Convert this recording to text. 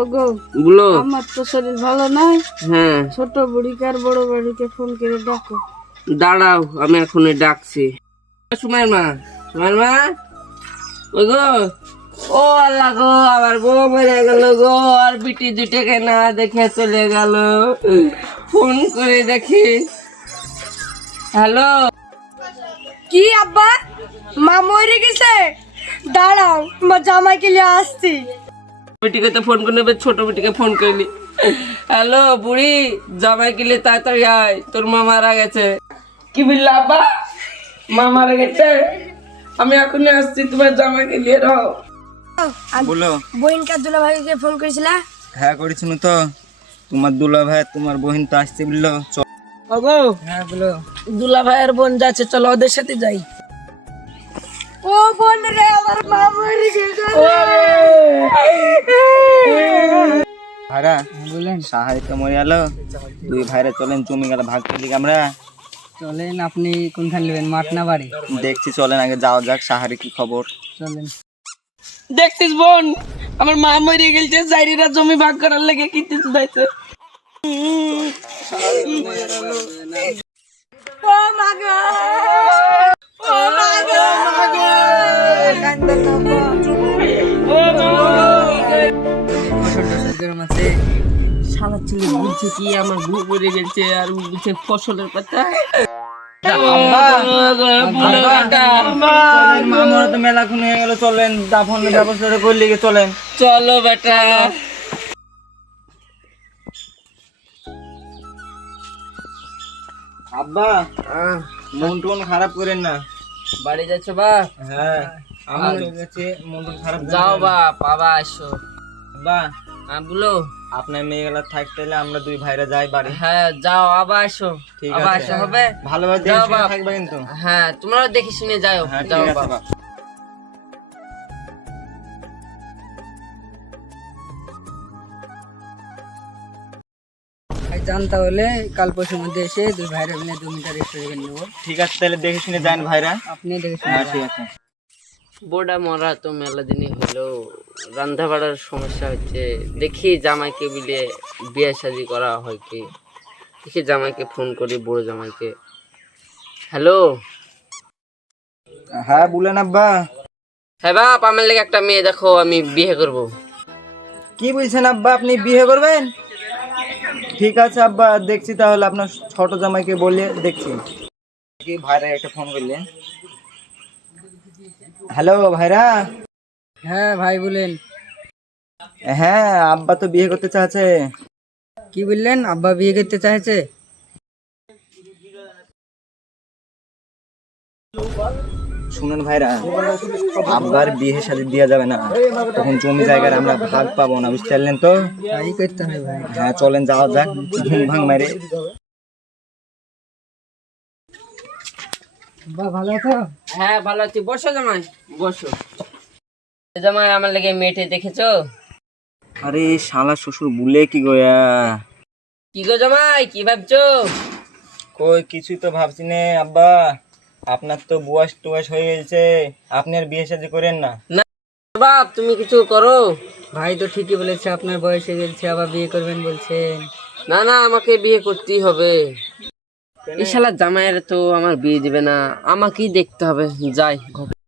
ওগো বলো। আমার তো শরীর ভালো নাই। হ্যাঁ ছোট বুড়িকে আর বড় বাড়িকে ফোন করে ডাকো। দাঁড়াও, আমি এখনই ডাকছি। সুমাইর মা, সুমাইর মা, ওই গো। ও আল্লাহ গো, আমার বউ মরে গেল গো, আর বিটি দুটাকে না দেখে চলে গেল। ফোন করে দেখি। হ্যালো। কি আব্বা, মা মরে গেছে? দাঁড়াও, তোমার জামাইকে নিয়ে আসছি। বিটিকে তো ফোন করে নেবে, ছোট বিটিকে ফোন করলি। হ্যালো বুড়ি, জামাই কিলে তাড়াতাড়ি আয়, তোর মা মারা গেছে। কি বললা আব্বা? মা মারা গেছে? আমি এখনই আসছি, তোমার জামাইকে নিয়ে রাও। বলো। বোনকা দুলা ভাইকে ফোন করেছিলা? হ্যাঁ করেছিল তো, তোমার দুলা ভাই তোমার বহিন তো আসতে বললো। ওগো। হ্যাঁ বলো। দুলা ভাইয়ের বোন যাচ্ছে, চলো ওদের সাথে যাই। ও বোন রে, আমার মা মরে গেছে। ভাইরা বললেন সাহায্য তো মরে গেল, দুই ভাইরা চলেন জমি গেল ভাগ করে দিকে আমরা। চলেন, আপনি কোনখানে নেবেন, মাঠ না বাড়ি? দেখছি চলেন আগে যাওয়া যাক, সাহারে কি খবর। চলেন। দেখছিস বোন, আমার মা মরে গেছে, জাইরিরা জমি ভাগ করার লেগে কিনতে যাইছে। ও মা গো, ও মা গো, কান্দন না গো। শালা ছেলে বলছে কি আমার বউ মরে গেছে, আর বলছে ফসলের কথা। মামরা তো মেলা খুন হয়ে গেল, চলেন দাফনের ব্যবস্থাটা করলে চলেন। চলো বেটা। আব্বা মন টন খারাপ করেন না। বাড়ি যাচ্ছ বা? হ্যাঁ আমার কাছে মন টন খারাপ করেন যাও না। বাপ, আবার আসো। আব্বা বলো। আপনার মেয়ে গেলা থাকতে হলে আমরা দুই ভাইরা যাই বাড়ি। হ্যাঁ যাও, আবার আসো। ঠিক আবার আছে, আসো হবে। ভালোভাবে যাও দেখে বাপ। থাকবে কিন্তু। হ্যাঁ তোমরাও দেখে শুনে যাও। হ্যাঁ যাও ঠিক আছে বাপ। বাপ। যান তাহলে, কাল পরশুর মধ্যে এসে দুই ভাইরা মিলে জমিটা রেজিস্ট্রি করে নেবো। ঠিক আছে তাহলে দেখে শুনে যান ভাইরা। আপনি দেখে হ্যাঁ শুনে ঠিক আছে। বোর্ডা মরা তো মেলা দিনই হলো, রান্না বাড়ার সমস্যা হচ্ছে। দেখি জামাইকে বিলে বিয়ে শাদি করা হয় কি। দেখি জামাইকে ফোন করি, বড় জামাইকে। হ্যালো। হ্যাঁ বলেন আব্বা। হ্যাঁ বাপ, আমার লেগে একটা মেয়ে দেখো, আমি বিয়ে করব। কি বলছেন আব্বা, আপনি বিয়ে করবেন? ঠিক আছে আব্বা, দেখছি তাহলে আপনার ছোট জামাইকে বলে দেখছি। কি ভাইরা একটা ফোন করলে। হ্যালো ভাইরা। হ্যাঁ ভাই বলেন। হ্যাঁ আব্বা তো বিয়ে করতে চাচ্ছে। কি বললেন, আব্বা বিয়ে করতে চাইছে? শুনুন ভাইরা, আব্বার বিয়ে শাদী দেওয়া যাবে না, তখন জমি জায়গার আমরা ভাগ পাবো না, বুঝতে পারলেন তো? তাই করতে হবে ভাই। হ্যাঁ চলেন যাওয়া যাক, ঘুম ভাঙ মেরে। আব্বা ভালো আছো? হ্যাঁ ভালো আছি, বসো জামাই, বসো। জামাই আমার লেগে মেয়েটে দেখেছো? আরে শালা শ্বশুর বলে কি গোয়া। কি গো জামাই, কি ভাবছো? কই কিছুই তো ভাবছি না আব্বা, আপনার তো বয়স টয়স হয়ে গেছে, আপনি আর বিয়ে শাদী করেন না। না বাপ, তুমি কিছু করো। ভাই তো ঠিকই বলেছে, আপনার বয়স হয়ে গেছে, আবার বিয়ে করবেন বলছেন। না না, আমাকে বিয়ে করতেই হবে। এই শালা জামাইয়ের তো আমার বিয়ে দিবে না, আমাকেই দেখতে হবে। যাই।